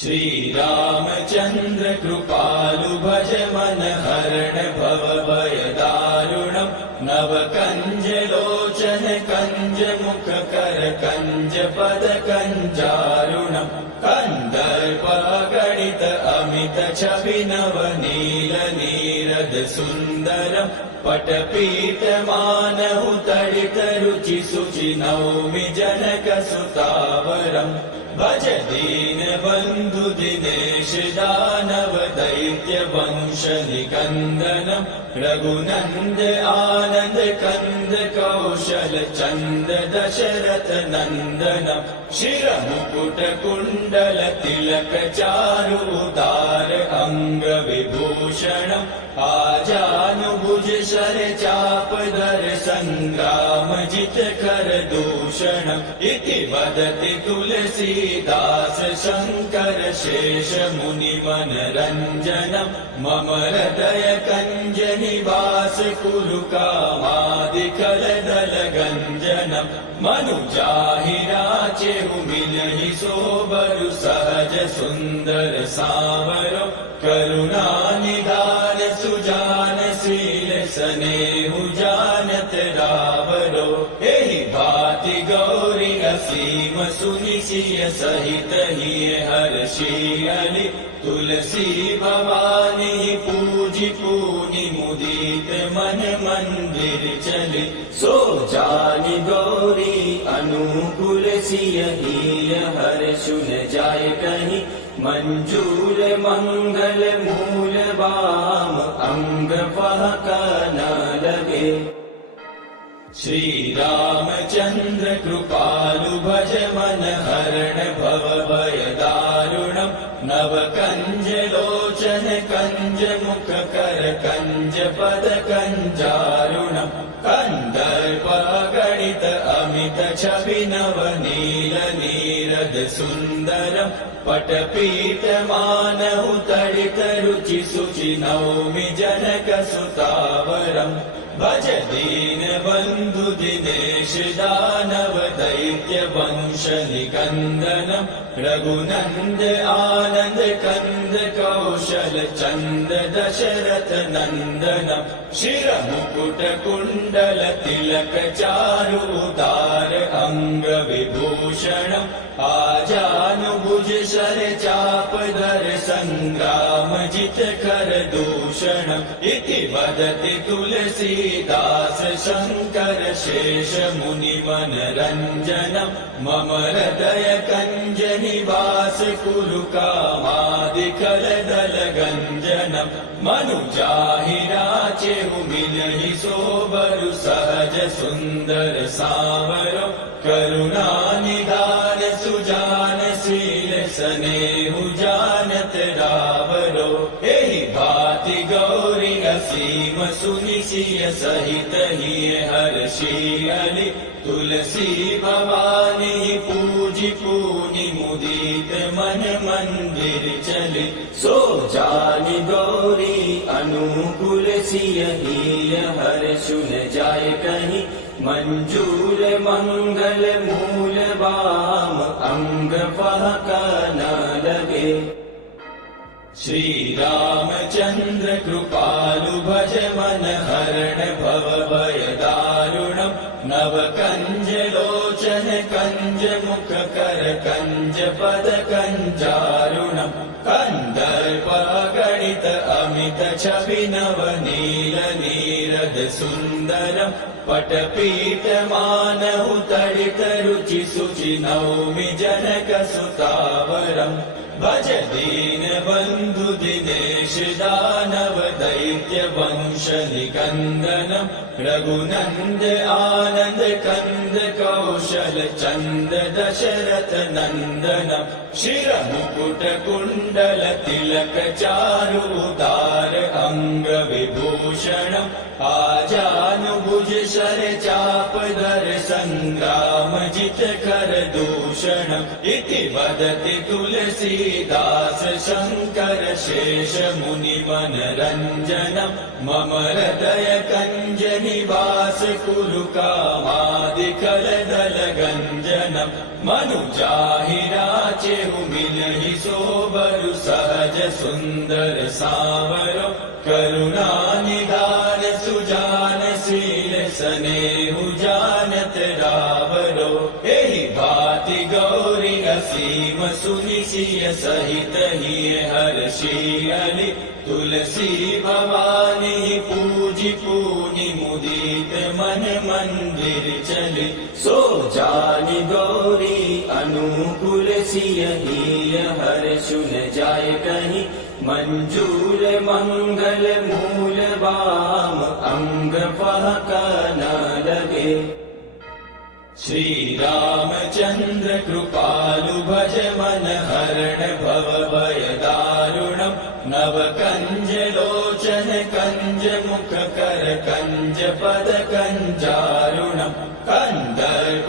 श्रीरामचन्द्र कृपालु भज मन हरण भव भय दारुणम् नव कंज लोचन कंज मुख कर कंज पद कंजारुणम् कंदर्प गणित अमित छवि नव नील नीरद सुन्दरम् पटपीठ मानहु तडित रुचि सुचि नौमि जनक सुतावरम् भज दीन बंधु दिनेश दानव दैत्य वंश निकंदनम् रघुनंद आनंद कंद कौशल चंद दशरथ नंदनम् शिर मुकुट कुंडल तिलक चारु उदार अंग विभूषणम् आजानुभुज शर चाप धर संग्राम जित कर दूषणम् इति वदति तुलसीदास शंकर शेष मुनि मनरंजनम् मम हृदय कंज निवास कुरु कामादिकल दल गंजनम् मनुजाहि राचेहु मिलहि सोबरु सहज सुंदर सावरो करुणा निधान सुजान शील सनेहु जानत रावरो एहि भाति गौरी असीम सुनि सिय सहित हिय हर्षि अली तुलसी भवानी पूजि पूनि मुदित मन मंदिर चली सो जानि गौरी अनुकूल सिय हिय हर्षु न जाय कहीं मंजूर मंगल मूल वाम अंग फहक न लगे। श्री रामचंद्र कृपालु भज मन हरण भव भय दारुणम् नव कंज लोचन कंज मुख कर कंज पद कंजारुणम् कंदर्प गणित अमित छवि नव नील नीरद सुन्दरम् पटपीठ मानहु तडित रुचि सुचि नौमि जनक सुतावरम् भज दीन बंधु दिनेश दानव दैत्य वंश निकंदनम् रघुनंद आनंद कंद कौशल चंद दशरथ नंदनम् शिर मुकुट कुंडल तिलक चारु उदार अंग विभूषणम् आजानुभुज शर चाप धर संग्राम जित कर दूषणम् इति वदति तुलसीदास शंकर शेष मुनि मनरंजनम् मम हृदय कंज निवास कुरु कामादिकल दल गंजनम् मनुजाहि राचेहु मिलहि सोबरु सहज सुंदर सावरो करुणा निधान सुजान शील सनेहु जानत रावरो एहि भाति गौरी असीम सुनि सिय सहित हिय हर्षि अली तुलसी भवानी पूजि पूनि मुदित मन मंदिर चली सो जानि गौरी अनुकूल सिय हिय हर्षु न जाय कहीं मंजूर मंगल मूल वाम अंग फहक न लगे। श्री रामचंद्र कृपालु भज मन हरण भव भय दारुणम् नव कंज लोचन कंज मुख कर कंज पद कंजारुणम् कंदर्प गणित अमित छवि नव नील नीरद सुन्दरम् पटपीठ मानहु तडित रुचि सुचि नौमि जनक सुतावरम् भज दीन बंधु दिनेश दानव दैत्य वंश निकंदनम् रघुनंद आनंद कंद कौशल चंद दशरथ नंदनम् शिर मुकुट कुंडल तिलक चारु उदार अंग विभूषणम् आजान आजानुभुज शर चाप धर संग्राम जित कर दूषणम् इति वदति तुलसीदास शङ्कर शेष मुनि मनरञ्जनम् मम हृदय कञ्ज निवास कुरु कामादिकलदल गञ्जनम् मनुजाहिराचेहु मिलहि सोबरु सहज सुन्दर सावरो करुणा निधान सुजान शील सनेहु जानत रावरो एहि भाति गौरी असीम सुनिसिय सहित हिय हर्षि अली तुलसी भवानी पूजी पूनि मुदित मन मंदिर चली सो जानि गौरी अनुकूल सिय हिय हर्षु न जाय कहीं मंजूर मंगल मूल वाम अंग फहका न लगे। श्री रामचंद्र कृपालु भज मन हरण भव भय दारुणम् नव कंज लोचन कंज मुख कर कंज पद कंजारुणम् कंदर्प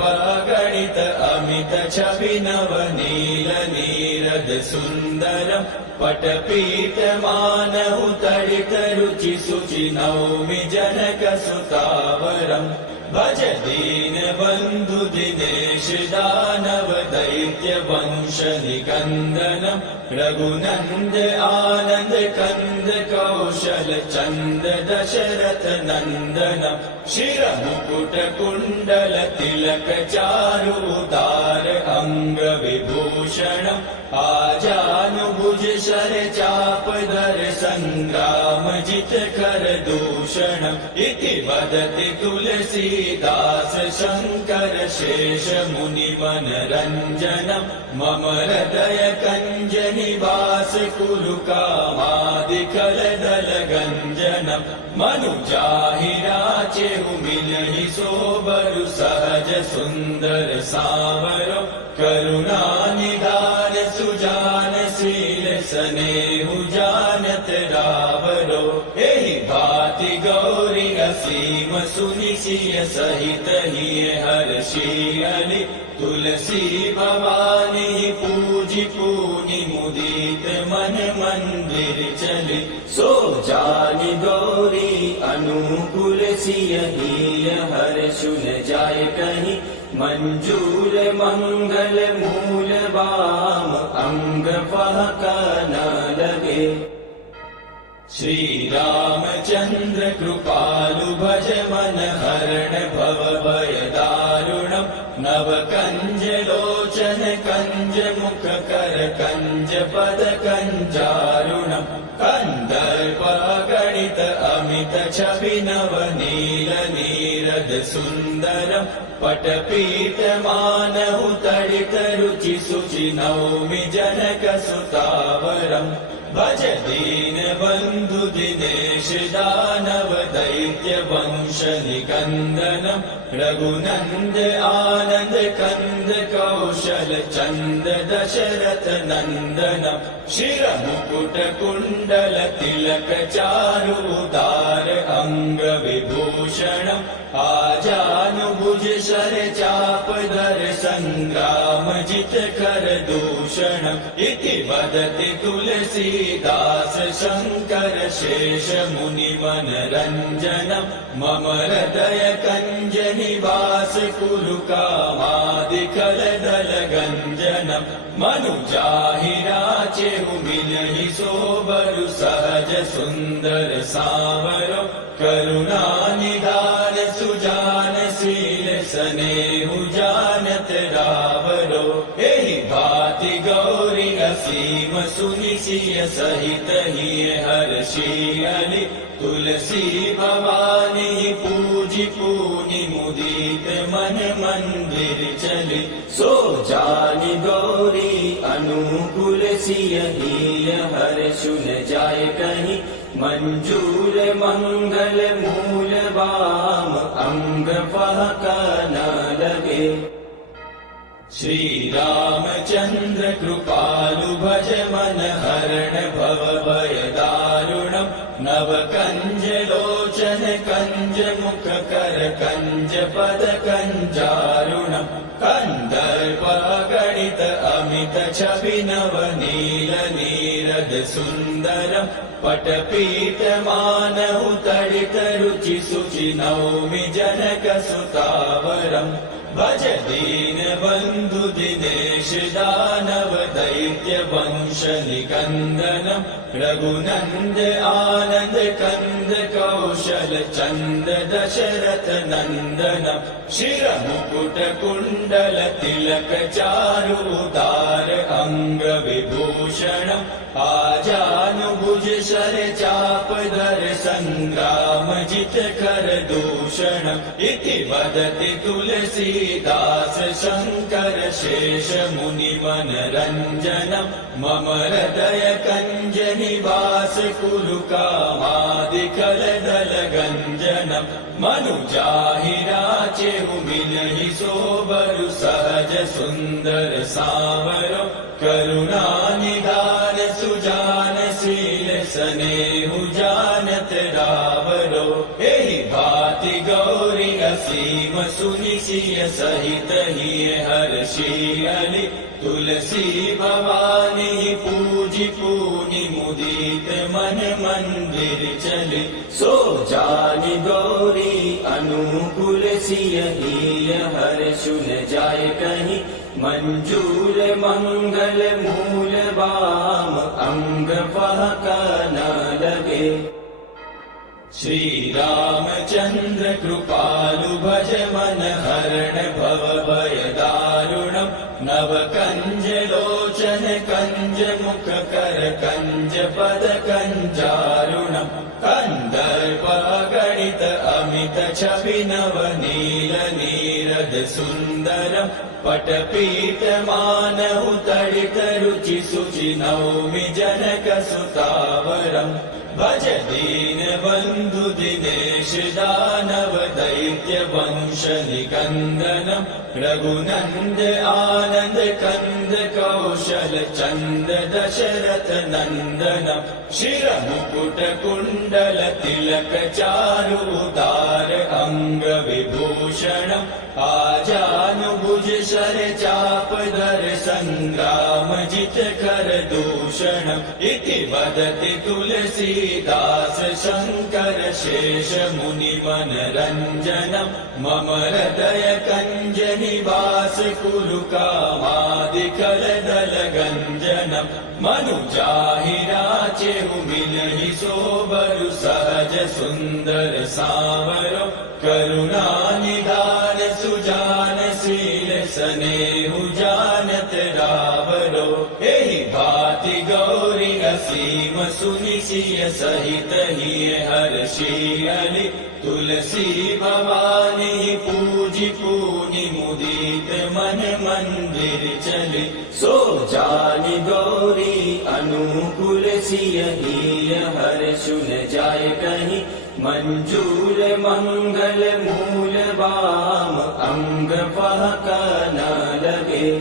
गणित अमित छवि नव नील नीरद सुंदरम् पटपीठ मानहु तडित रुचि सुचि नौमि जनक सुतावरम् भज दीन बंधु दिनेश दानव दैत्य वंश निकंदनम् रघुनंद आनंद कंद कौशल चंद दशरथ नंदनम् शिर मुकुट कुंडल तिलक चारु उदार अंग विभूषणम् आजानुभुज शर चाप धर संग्राम जित कर दूषणम् इति वदति तुलसीदास शङ्कर शेष मुनि मनरञ्जनम् मम हृदय कञ्ज निवास कुरु कामादिकलदल गञ्जनम् मनुजाहिराचेहु मिलहि सोबरु सहज सुन्दर सावरो करुणा निधान सुजान शील सनेहु जानत रावरो एहि भाति गौरी असीम सुनिसिय सहित हिय हर्षि अली तुलसी भवानी पूजी पूनि मुदित मन मंदिर चली सो जानि गौरी अनुकूल सिय हिय हर्षु न जाय कहीं मंजूर मंगल मूल वाम अंग फहका न लगे। श्री रामचंद्र कृपालु भज मन हरण भव भय दारुणम् नव कंज लोचन कंज मुख कर कंज पद कंजारुणम् कंदर्प गणित अमित छवि नव नील नीरद सुंदरम् पटपीठ मानहु तडित रुचि सुचि नौमि जनक सुतावरम् भज दीन बंधु दिनेश दानव दैत्य वंश निकंदनम् रघुनंद आनंद कंद कौशल चंद दशरथ नंदनम् शिर मुकुट कुंडल तिलक चारु उदार अंग विभूषणम् आजानुभुज शर चाप धर संग्राम जित कर दूषणम् इति वदति तुलसीदास शङ्कर शेष मुनि मनरञ्जनम् मम हृदय कञ्ज निवास कुरु कामादिकलदल गञ्जनम् मनुजाहिराचेहु मिलहि सोबरु सहज सुन्दर सावरो करुणा निधान सुजान शील सनेहु जानत रावरो एहि भाति गौरी असीम सुनिसिय सहित हिय हर्षि अली तुलसी भवानी पूजी पूनि मुदित मन मंदिर चली सो जानि गौरी अनुकूल सिय हिय हर्षु न जाय कहीं मंजूर मंगल मूल वाम अंग फहका न लगे। श्रीरामचन्द्र कृपालु भज मन हरण भव भय दारुणम् नव कंज लोचन कंज मुख कर कंज पद कंजारुणम् कंदर्प गणित अमित छवि नव नील नीरद सुन्दरम् पटपीठ मानहु तडित रुचि सुचि नौमि जनक सुतावरम् भज दीन बंधु दिनेश दानव दैत्य वंश निकंदनम् रघुनंद आनंद कंद कौशल चंद दशरथ नंदनम् शिर मुकुट कुंडल तिलक चारु उदार अंग विभूषणम् आजानुभुज शर चाप धर संग्राम जित कर दूषणम् इति वदति तुलसीदास शंकर शेष मुनि मनरंजनम् मम हृदय कंज निवास कुरु कामादिकल दल गंजनम् मनुजाहि राचेहु मिलहि सोबरु सहज सुंदर सावरो करुणा निधान सुजान शील स्नेहु जानत रावरो एहि भाति गौरी असीम सुनि सिय सहित हिय हर्षियलि तुलसी भवानी पूजि पूनि मुदित मन मंदिर चले सो जानि गौरी अनुकूल सिय हिय हर्षु न जाय कहीं मंजूर मंगल मूल वाम अंग फहक न लगे। श्री रामचंद्र कृपालु भज मन हरण भव भय दारुणम् नव कंज लोचन कंज मुख कर कंज पद कंजारुणम् कंदर्प गणित अमित छवि नव नील नीरद सुन्दरम् पटपीठ मानहु तडित रुचि सुचि नौमि जनक सुतावरम् भज दीन बंधु दिनेश दानव दैत्य वंश निकंदनम् रघुनंद आनंद कंद कौशल चंद दशरथ नंदनम् शिर मुकुट कुंडल तिलक चारु उदार अंग विभूषणम् आजानुभुज शर चाप धर संग्राम जित कर दूषणम् इति वदति तुलसीदास शंकर शेष मुनि मनरंजनम् मम हृदय कंज निवास कुरु कामादिकल दल गंजनम् मनुजाहि राचेहु मिलहि सोबरु सहज सुंदर सावरो करुणा निधान सुजान शील स्नेहु जानत रावरो एहि भाति गौरी असीम सुनि सिय सहित हिय हर्षियलि तुलसी भवानी पूजि पूनि मुदित मन मंदिर चले सो जानि गौरी अनुकूल सिय हिय हर्षु न जाय कहीं मंजूर मंगल मूल वाम अंग फहक न लगे।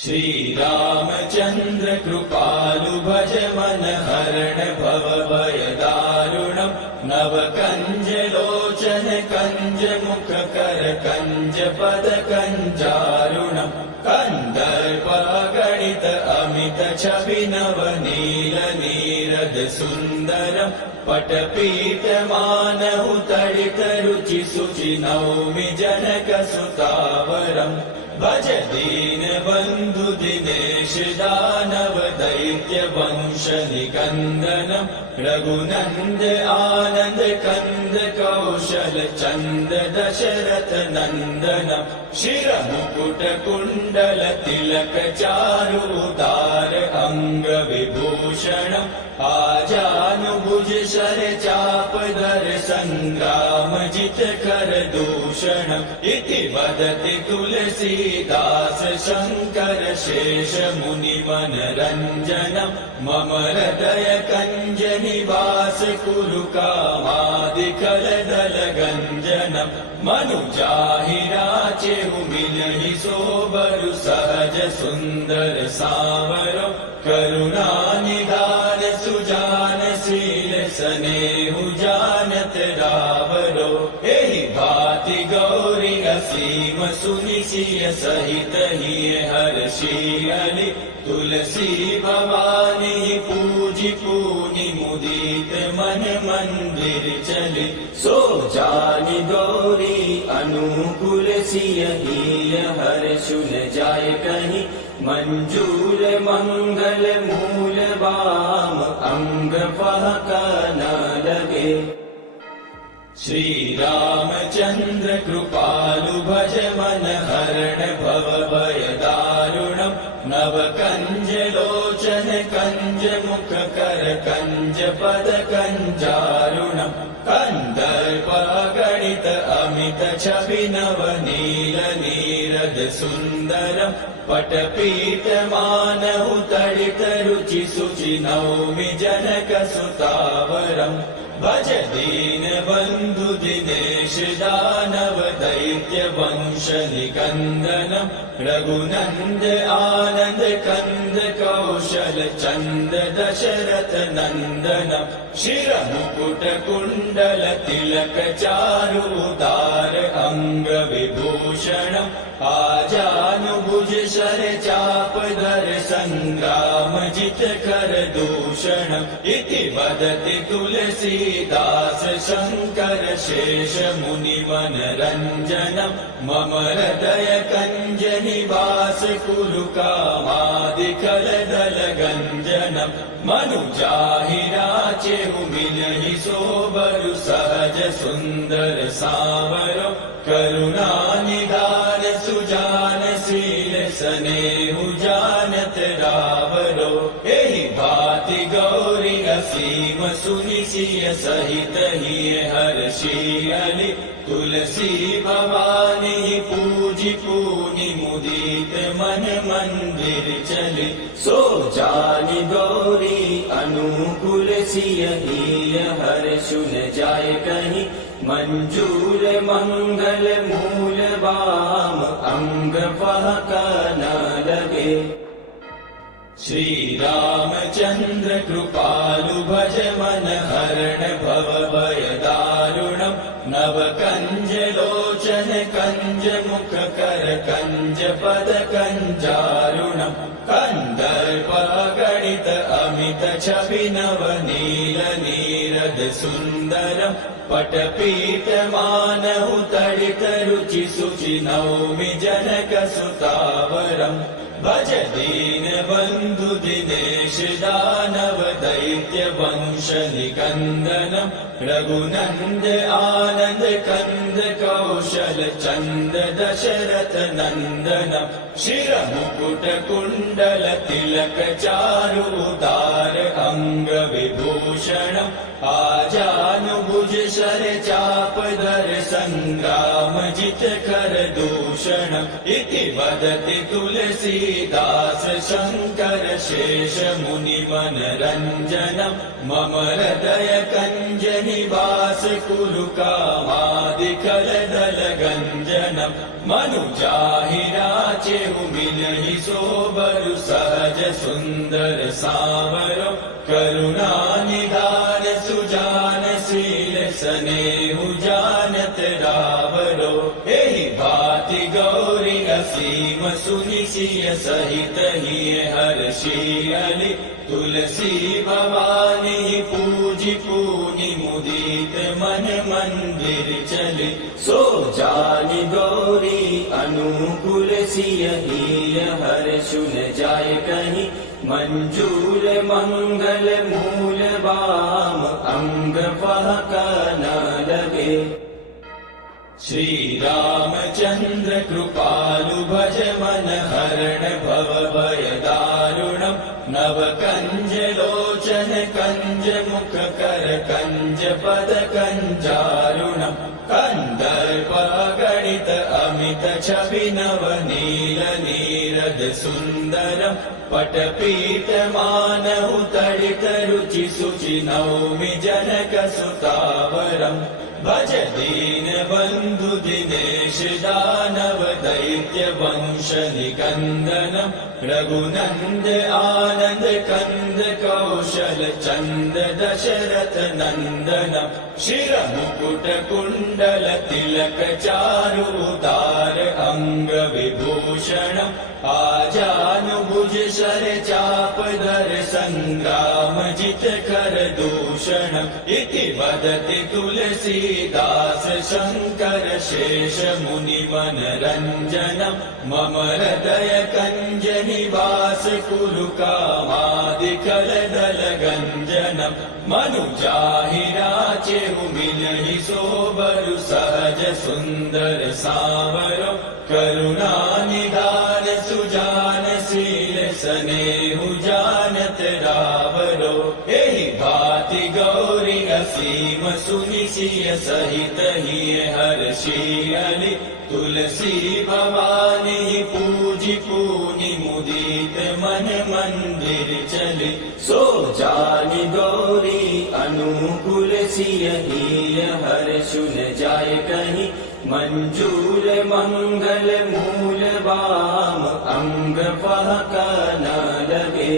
श्री रामचंद्र कृपालु भज मन हरण भव भय दारुणम् नव कंज लोचन कंज मुख कर कंज पद कंजारुणम् कंदर्प गणित अमित छवि नव नील नीरद सुन्दरम् पटपीठ मानहु तडित रुचि सुचि नौमि जनक सुतावरम् भज दीन बंधु दिनेश दानव दैत्य वंश निकंदनम् रघुनंद आनंद कंद कौशल चंद दशरथ नंदनम् शिर मुकुट कुंडल तिलक चारु उदार अंग विभूषणम् भूषणम् आजानुभुज शर चापधर संग्राम जित कर दूषणम् इति वदति तुलसीदास शङ्कर शेष मुनि मनरञ्जनम् मम हृदय कञ्ज निवास कुरु कामादिकलदल गञ्जनम् मनुजाहि राचेहु मिलहि सोबरु सहज सुन्दर सावरो करुणा निधान सुजान शील स्नेहु जानत रावरो एहि भाति गौरी असीम सुनि सिय सहित हिय हर्षि अली तुलसी भवानी पूजि पूनि मुदित मन मंदिर चले सो जानि गौरी अनुकूल सिय हिय हर्षु न जाय कहीं मंजूर मंगल मूल वाम अंग फहका न लगे। श्री रामचंद्र कृपालु भज मन हरण भव भय दारुणम् नव कंज लोचन कंज मुख कर कंज पद कंजारुणम् कंदर्प गणित अमित छवि नव नील नीरद सुंदरम् पटपीठ मानहु तडित रुचि सुचि नौमि जनक सुतावरम् भज दीन बंधु दिनेश दानव दैत्य वंश निकंदनम् रघुनंद आनंद कंद कौशल चंद दशरथ नंदनम् शिर मुकुट कुंडल तिलक चारु उदार अंग विभूषणम् आजानुभुज शर चाप धर संग्राम जित कर दूषणम् इति वदति तुलसीदास शङ्कर शेष मुनि मनरञ्जनम् मम हृदय कञ्ज निवास कुरु कामादिकलदल गञ्जनम् मनुजाहि राचेहु मिलहि सोबरु सहज सुन्दर सावरो करुणा निधान सुजान शील स्नेहु जानत रावरो एहि भाति गौरी असीम सुनि सिय सहित हिय हर्षि अली तुलसी भवानी पूजि पूनि मुदित मन मंदिर चले सो जानि गौरी अनुकूल सिय हिय हर्षु न जाय कहीं मंजूर मंगल मूल वाम अंग फहका न लगे। श्री रामचंद्र कृपालु भज मन हरण भव भय दारुणम् नव कंज लोचन कंज मुख कर कंज पद कंजारुणम् कंदर्प गणित अमित छवि नव नील नीरद सुंदरम् पटपीठ मानहु तडित रुचि सुचि नौमि जनक सुतावरम् भज दीन बंधु दिनेश दानव दैत्य वंश निकंदनम् रघुनंद आनंद कंद कौशल चंद दशरथ नंदनम् शिर मुकुट कुंडल तिलक चारु उदार अंग विभूषणम् आजानुभुज शर चाप धर संग्राम जित कर दूषणम् इति वदति तुलसीदास शङ्कर शेष मुनि मनरञ्जनम् मम हृदय कञ्ज निवास कुरु कामादिकलदल गञ्जनम् मनुजाहि राचेहु मिलहि सोबरु सहज सुन्दर सावरो करुणा निधान सुजान शील स्नेहु जानत रावरो एहि भाति गौरी असीम सुनि सिय सहित हिय हर्षि अली तुलसी भवानी पूजि पूनि मुदित मन मंदिर चले सो जानि गौरी अनुकूल सिय हिय हर्षु न जाय कहीं मंजूर मंगल मूल वाम अंग फहका न लगे। श्री रामचंद्र कृपालु भज मन हरण भव भय दारुणम् नव कंज लोचन कंज मुख कर कंज पद कंजारुणम कंदर्प गणित अमित छवि नव नील नीरद सुंदरम पटपीठ मानहु तडित रुचि सुचि नौमि जनक सुतावरम भज दीन बंधु दिनेश दानव दैत्य वंश निकंदनम रघुनंद आनंद कंद कौशल चंद दशरथ नंदनम शिर मुकुट कुंडल तिलक चारु उदार अंग विभूषणम आजानुभुज शर चाप धर संग्राम जित कर दूषणम इति वदति तुलसीदास शंकर शेष मुनि मनरंजनम मम हृदय कंज निवास कुरु कामादिकल दल गंजनम मनुजाहि राचेहु मिलहि सोबरु सहज सुंदर सावरो करुणा निधान सुजान शील सनेहु जानत रावरो एहि भांति गौरी असीम सुनि सिय सहित हिय हर्षि अली तुलसी भवानी पूजी पूनि मुदित मन मंदिर चले सो जानि गौरी अनुकूल सिय हिय हर्षुन जाय कहीं मंजूर मंगल मूल वाम अंग फहका न लगे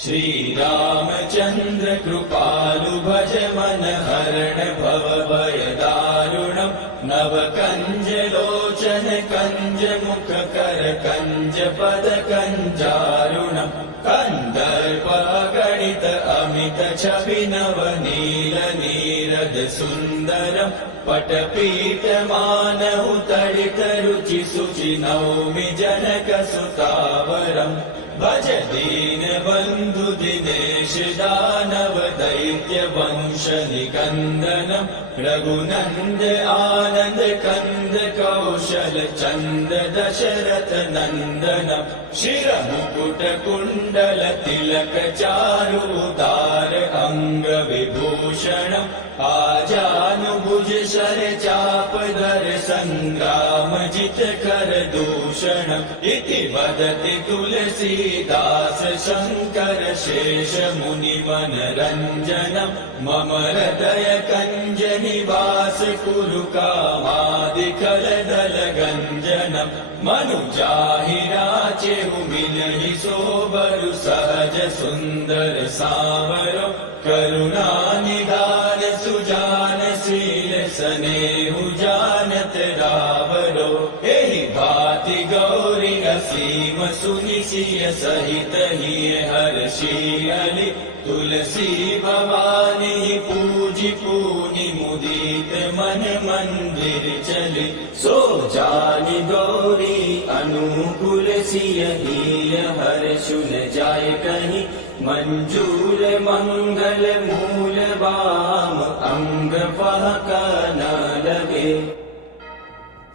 श्री रामचंद्र कृपालु भज मन हरण भव भय दारुणम नव कंज लोचन कंज मुख कर कंज पद कंजारुणम कंदर्प गणित अमित छवि नव नील नीरद सुंदरम पटपीठ मानहु तडित रुचि सुचि नौमि जनक सुतावरम भज दीन बंधु दिनेश दानव दैत्य वंश निकंदनम रघुनंद आनंद कंद कौशल चंद दशरथ नंदनम शिर मुकुट कुंडल तिलक चारु उदार अंग विभूषणम आजानुभुज शर चाप धर संग्राम जित कर दूषणम इति वदति तुलसीदास शंकर शेष मुनि मनरंजनम मम हृदय कंज निवास कुरु कामादिकल दल गंजनम मनुजाहि राचेहु मिलहि सोबरु सहज सुंदर सावरो करुणा निधान सुजान शील सनेहु जानत रावरो एहि भांति गौरी असीम सुनि सिय सहित हिय हर्षि अली तुलसी भवानी पूजी पूनि मुदित मन मंदिर चले सो जानि गौरी अनुकूल सिय हिय हर्षुन जाय कहीं मंजूर मंगल मूल वाम अंग फहका न लगे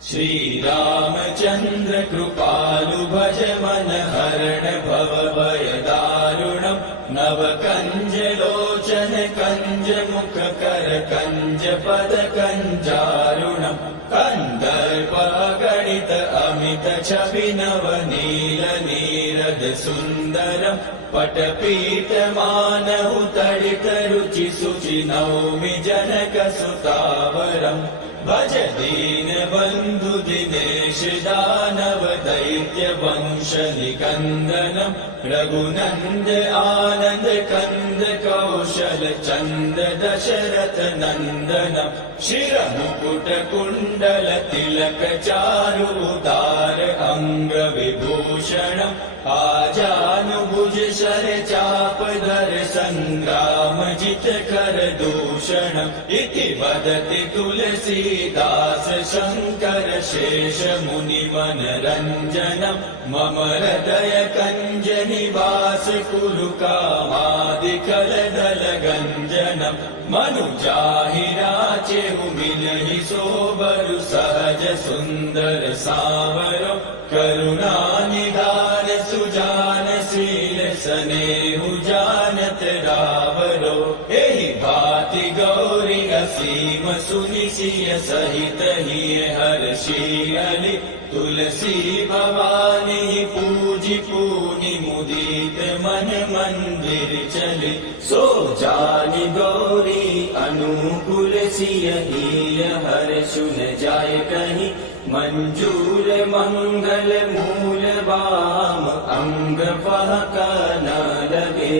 श्री रामचंद्र कृपालु भज मन हरण भव भय दारुणम नव कंज लोचन कंज मुख कर कंज पद कंजारुणम कंदर्प गणित अमित छवि नव नील नीरद सुंदरम पटपीठ मानहु तडित रुचि सुचि नौमि जनक सुतावरम भज दीन बंधु दिनेश दानव दैत्य वंश निकंदनम रघुनंद आनंद कंद कौशल चंद दशरथ नंदनम शिर मुकुट कुंडल तिलक चारु उदार अंग विभूषणम आजानुभुज शर चाप धर संग्राम जित कर दूषणम इति वदति तुलसीदास शंकर शेष मुनि मनरंजनम मम हृदय कंज निवास कुरु कामादिकल दल गंजनम मनुजाहि राचेहु मिलहि सोबरु सहज सुंदर सावरो करुणा निधान सुजान शील सनेहु जानत रावरो एहि भांति गौरी असीम सुनि सिय सहित हिय हर्षियलि तुलसी भवानी पूजि पूनि मुदित मन मंदिर चले सो जानि गौरी अनुकूल सिय हिय हर्षु न जाय कहीं मंजूर मंगल मूल वाम अंग पहका न लगे।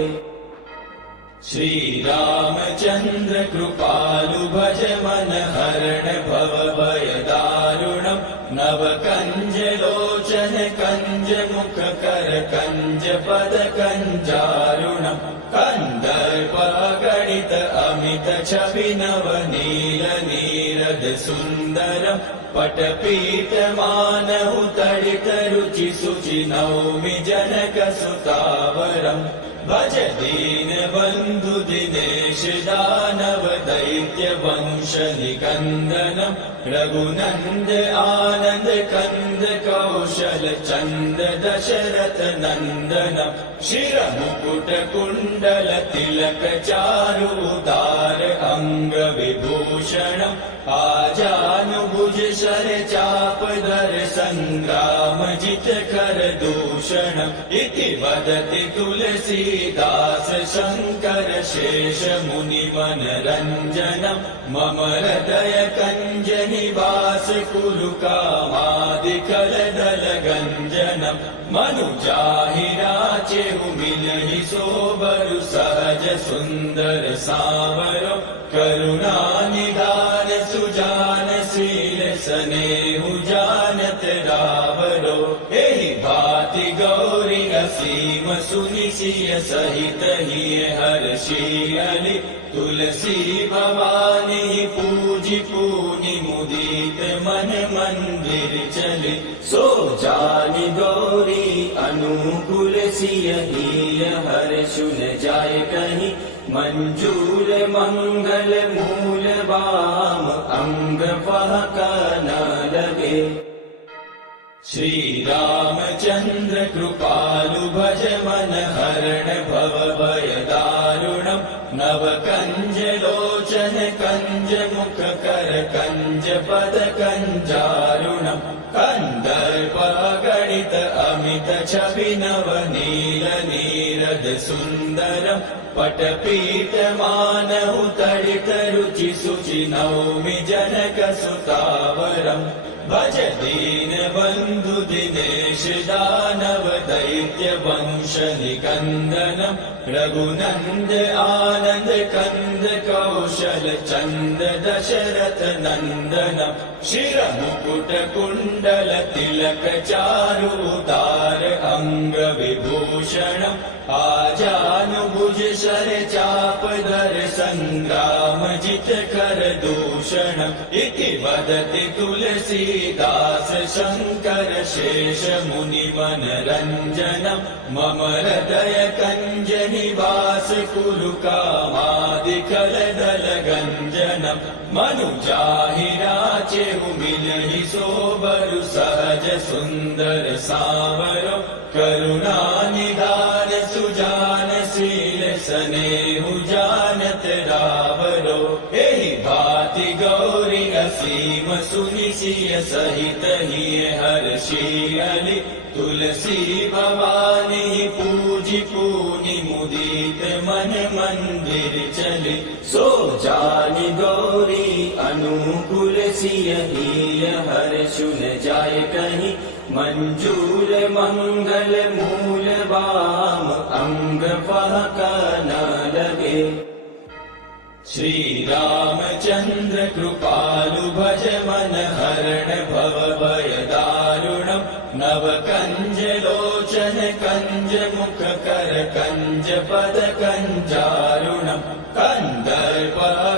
श्री रामचंद्र कृपालु भज मन हरण भव भय दारुणम नव कंज लोचन कंज मुख कर कंज पद कंजारुणम कंदर्प गणित अमित छवि नव नील नीरद सुंदरम पटपीठ मानहु तडित रुचि सुचि नौमि जनक सुतावरम भज दीन बंधु दिनेश दानव दैत्य वंश निकंदनम रघुनंद आनंद कंद कौशल चंद दशरथ नंदनम शिर मुकुट कुंडल तिलक चारु उदार अंग विभूषणम आजानुभुज शर चाप धर संग्राम जित कर दूषणम इति वदति तुलसीदास शंकर शेष मुनि मनरंजनम मम हृदय कंज निवास कुरु कामादिकल दल गंजनम मनु जाहि राचेहु मिलहि सोबरु सहज सुंदर सावरो करुणा निधान सुजान शील सनेहु जानत रावरो एहि भांति गौरी असीम सुनि सिय सहित हिय हर्षियलि तुलसी भवानी पूजि पूनि मुदित मन मंदिर चले सो जानि गौरी अनुकूल सिय हिय हर्षु न जाय कहीं मंजूर मंगल मूल वाम अंग पहका न लगे। श्री रामचंद्र कृपालु भज मन हरण भव भय दारुणम नव कंज लोचन कंज मुख कर कंज पद कंजारुणम कंदर्प गणित अमित छवि नव नील नीरद सुंदरम पटपीठ मानहु तडित रुचि सुचि नौमि जनक सुतावरम भज दीन बंधु दिनेश दानव दैत्य वंश निकंदनम रघुनंद आनंद कंद कौशल चंद दशरथ नंदनम शिर मुकुट कुंडल तिलक चारु उदार अंग विभूषणम आजानुभुज शर चाप धर संग्राम जित कर दूषणम इति वदति तुलसीदास शंकर शेष मुनि मनरंजनम मम हृदय कंज निवास कुरु कामादिकल दल गंजनम मनु जाहि राचेहु मिलहि सोबरु सहज सुंदर सावरो करुणा निधान सुजान शील सनेहु जानत रावरो एहि भांति गौरी असीम सुनि सिय सहित हिय हर्षियलि तुलसी भवानी पूजि पूनि मुदित मन मंदिर चले सो जानि गौरी अनुकूल सिय हिय हर्षु न जाय कहीं मंजूर मंगल मूल वाम अंग पहका न लगे। श्री रामचंद्र कृपालु भज मन हरण भव भय दारुणम नव कंज लोचन कंज मुख कर कंज पद कंजारुणम कंदर्प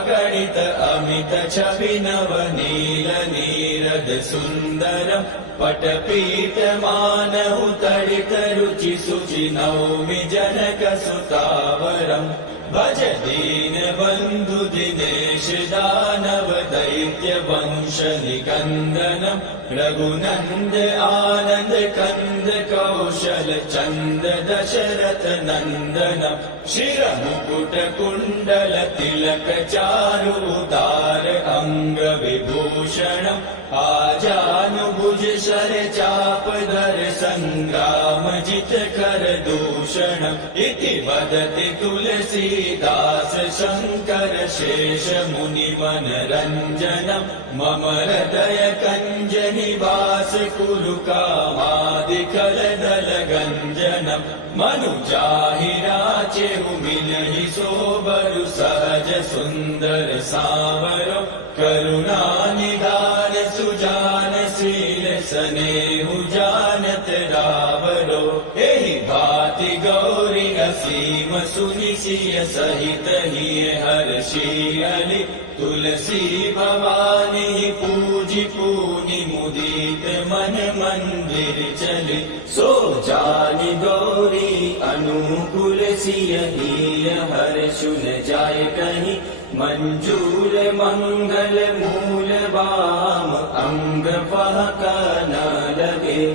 गणित अमित छवि नव नील नीरद सुंदरम पटपीठ मानहु तडित रुचि सुचि नौमि जनक सुतावरम भज दीन बंधु दिनेश दानव दैत्य वंश निकंदनम रघुनंद आनंद कंद कौशल चंद दशरथ नंदनम शिर मुकुट कुंडल तिलक चारु उदार अंग विभूषणम आजानुभुज शर चाप धर संग्राम जित कर दूषणम इति वदति तुलसीदास शंकर शेष मुनि मनरंजनम मम हृदय कंज निवास कुरु कामादिकल दल गंजनम मनुजाहि राचेहु मिलहि सोबरु सहज सुंदर सावरो करुणा निधान सुजान शील सनेहु जानत रावरो एहि भाति गौरी असीम सुनि सिय सहित हिय हर्षि अली तुलसी भवानी पूजी पूनि मुदित मन मंदिर चले सो जानि गौरी अनुकूल सिय हिय हर्षु न जाय कहीं मंजूर मंगल मूल वाम अंग फहका न लगे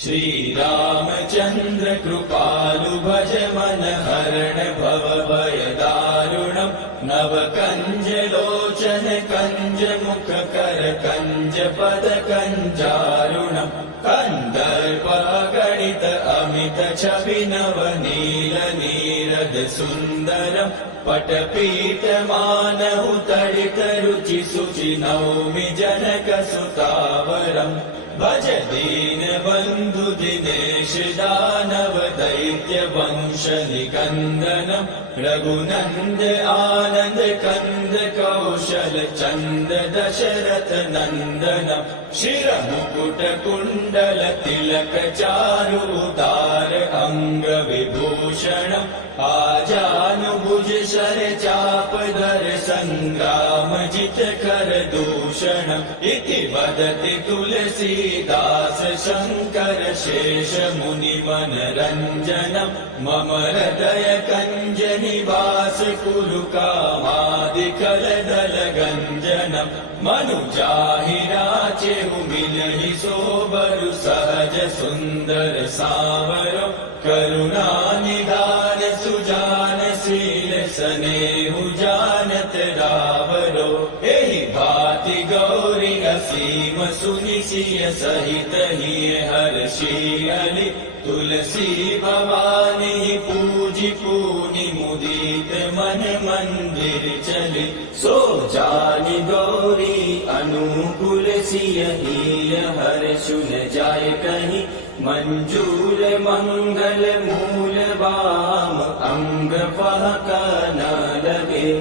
श्री रामचंद्र कृपालु भज मन हरण भव भय दारुणम नव कंज लोचन कंज मुख कर कंज पद कंजारुणम कंदर्प गणित अमित छवि नव नील नीरद सुंदरम पटपीठ मानहु तडित रुचि सुचि नौमि जनक सुतावरम भज दीन बंधु दिनेश दानव दैत्य वंश निकंदनम रघुनंद आनंद कंद कौशल चंद दशरथ नंदनम शिर मुकुट कुंडल तिलक चारु उदार अंग विभूषणम आजानुभुज शर चाप धर संग्राम जित कर दूषणम इति वदति तुलसीदास शंकर शेष मुनि मनरंजनम मम हृदय कंज निवास कुरु कामादिकल दल गंजनम मनुजाहि राचेहु मिलहि सोबरु सहज सुंदर सावरो करुणा निधान सुजान शील सनेहु जानत रावरो एहि भाति गौरी असीम सुनि सिय सहित हिय हर्षि अली तुलसी भवानी पूजी पूनि मुदित मन मंदिर चले सो जानि गौरी अनुकूल सिय हिय हर्षु न जाय कहीं मंजूर मंगल मूल वाम अंग फहका न लगे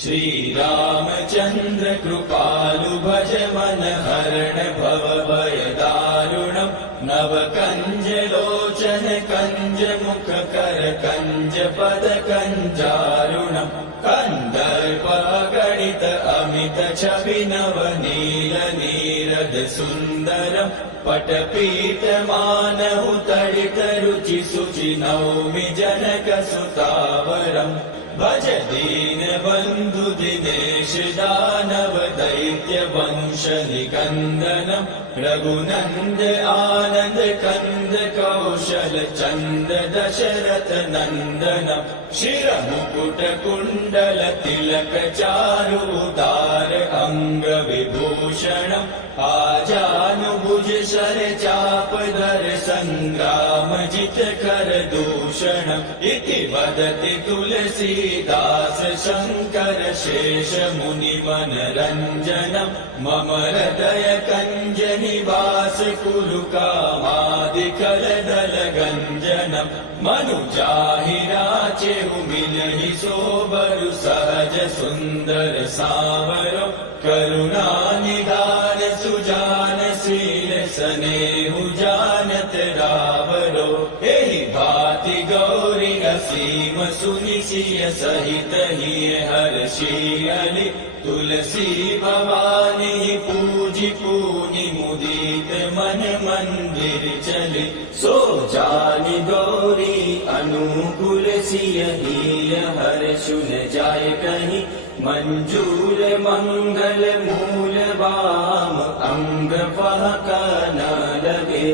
श्री रामचंद्र कृपालु भज मन हरण भव भय दारुणम नव कंज लोचन कंज मुख कर कंज पद कंजारुणम कंदर्प गणित अमित छवि नव नील नीरद सुंदरम पटपीठ मानहु तडित रुचि सुचि नौमि जनक सुतावरम भज दीन बंधु दिनेश दानव दैत्य वंश निकंदनम रघुनंद आनंद कंद कौशल चंद दशरथ नंदनम शिर मुकुट कुंडल तिलक चारु उदार अंग विभूषणम आजानुभुज शर चाप धर संग्राम जित कर दूषणम इति वदति तुलसीदास शंकर शेष मुनि मनरंजनम मम हृदय कंज निवास कुरु कामादिकल दल गंजनम मनुजाहि राचेहु मिलहि सोबरु सहज सुंदर सावरो करुणा निधान सुजान शील सनेहु जानत रावरो एहि भाति गौरी असीम सुनि सिय सहित हिय हर्षि अली तुलसी भवानी पूजी पूनि मुदित मन मंदिर चले सो जानि गौरी अनुकूल सिय हिय हर्षु न जाय कहीं मंजूर मंगल मूल वाम अंग फहका न लगे।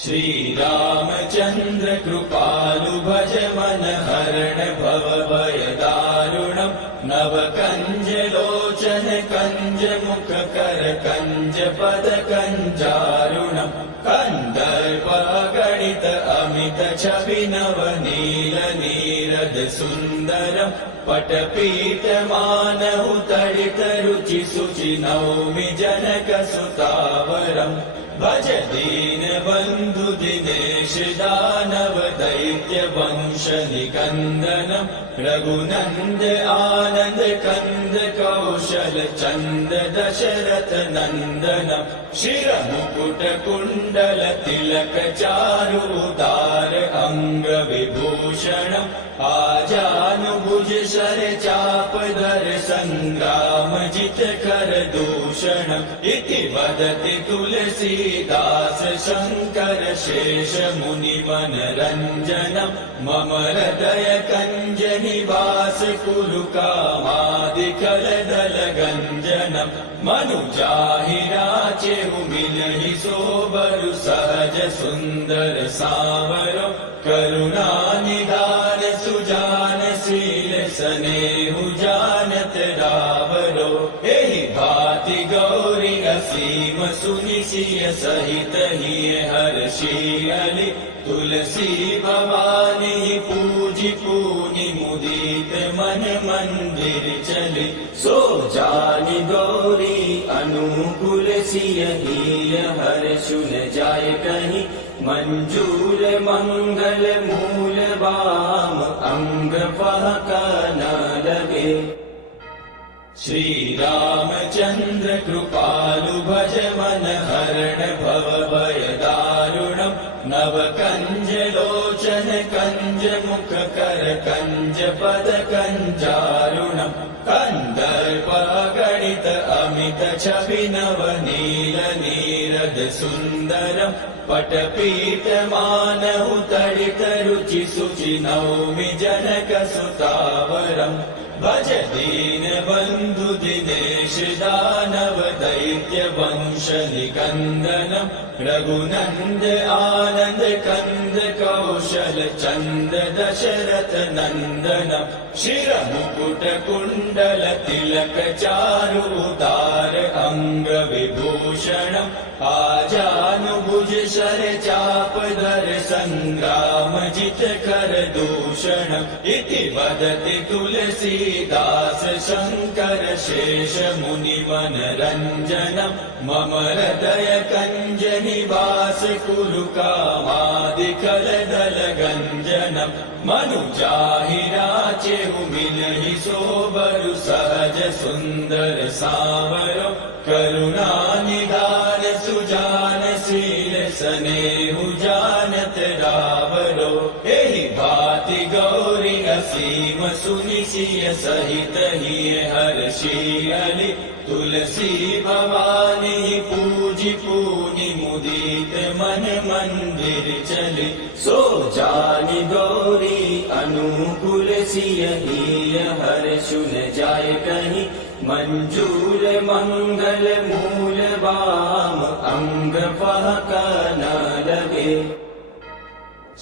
श्री रामचंद्र कृपालु भज मन हरण भव भय दारुणम् नव कंज लोचन कंज मुख कर कंज पद कंजारुणम् कंदर्प गणित अमित छवि नव नील नीरद सुंदरम् पटपीठ मानहु तडित रुचि सुचि नौमि जनक सुतावरम् भज दीन बंधु दिनेश दानव दैत्य वंश निकंदनम् रघुनंद आनंद कंद कौशल चंद दशरथ नंदनम् शिर मुकुट कुंडल तिलक चारु उदार अंग विभूषणम् आजानुभुज शर चाप धर संग्राम जित कर दूषणम् इति वदति तुलसीदास शंकर शेष मुनि मनरंजनम् मम हृदय कंज निवास कुरु कामादिकल दल गंजनम् मनुजाहि राचेहु मिलहि सोबरु सहज सुंदर सावरो करुणा निधान सुजान शील सनेहु जानत रावरो एहि भाति गौरी असीम सुनि सिय सहित हिय हर्षि अली तुलसी भवानी पूजि पूनि मुदित मन मंदिर चले सो जानि गौरी अनुकूल सिय हिय हर्षु न जाय कहीं मंजूर मंगल मूल वाम अंग फहका न लगे। श्री रामचंद्र कृपालु भज मन हरण भव भय दारुणम् नव कंज लोचन कंज मुख कर कंज पद कंजारुणम् कंदर्प गणित अमित छवि नव नील नीरद सुंदरम् पटपीठ मानहु तडित रुचि सुचि नौमि जनक सुतावरम् भज दीन बंधु दिनेश दानव दैत्य वंश निकंदनम् रघुनंद आनंद कंद कौशल चंद दशरथ नंदनम् शिर मुकुट कुंडल तिलक चारु उदार अंग विभूषणम् आजानुभुज शर चाप धर संग्राम जित कर दूषणम् इति वदति तुलसीदास शंकर शेष मुनि मनरंजनम् मम हृदय कंज निवास कुरु कामादिकल दल गंजनम् मनुजाहि राचेहु मिलहि सोबरु सहज सुंदर सावरो करुणा निधान सुजान शील सनेहु जानत रावरो एहि भाति गौरी असीम सुनि सिय सहित हिय हर्षि अली तुलसी भवानी पूजि पूनि मुदित मन मंदिर चले सो जानि गौरी अनुकूल सिय हिय हर्षु न जाय कहीं मंजूर मंगल मूल वाम अंग फहका न लगे।